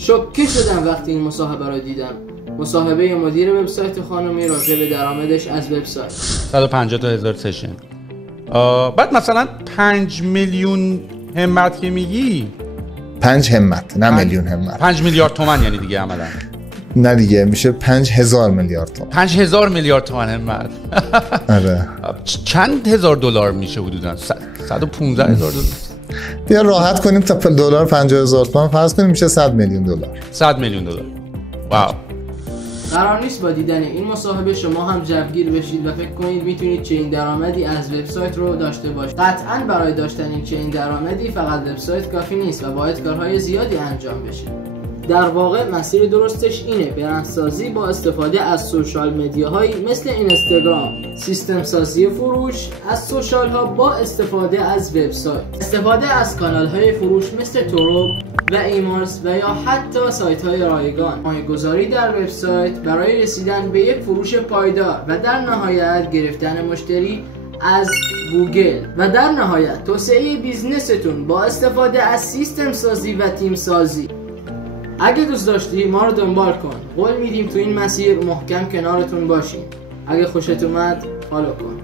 شوکه شدم وقتی این مصاحبه رو دیدم. مصاحبه مدیر وبسایت خانمی راجع به درآمدش از وبسایت. 150 تا 1000 سشن. بعد مثلا 5 میلیون همت که میگی 5 همت نه میلیون همت 5 میلیارد تومان یعنی دیگه عملا نه دیگه میشه 5000 میلیارد تومان 5000 میلیارد تومان همت. آره چند هزار دلار میشه حدودا 115,000 دلار. بیا راحت کنیم تا دلار 50,000 تومان فرض کنیم میشه 100 میلیون دلار. 100 میلیون دلار. واو. قرار نیست با دیدن این مصاحبه شما هم جوگیر بشید و فکر کنید میتونید چنین درآمدی از وبسایت رو داشته باشید. قطعاً برای داشتن این چنین درآمدی فقط وبسایت کافی نیست و باید کارهای زیادی انجام بشه. در واقع مسیر درستش اینه: برندسازی با استفاده از سوشال مدیاهایی مثل اینستاگرام، سیستم سازی فروش از سوشال ها با استفاده از وبسایت، استفاده از کانال های فروش مثل تورو و ایمارس و یا حتی سایت های رایگان، مایه‌گذاری در وبسایت برای رسیدن به یک فروش پایدار و در نهایت گرفتن مشتری از گوگل و در نهایت توسعه بیزنستون با استفاده از سیستم سازی و تیم سازی. اگه دوست داشتی ما رو دنبال کن. قول میدیم تو این مسیر محکم کنارتون باشیم. اگه خوشت اومد فالو کن.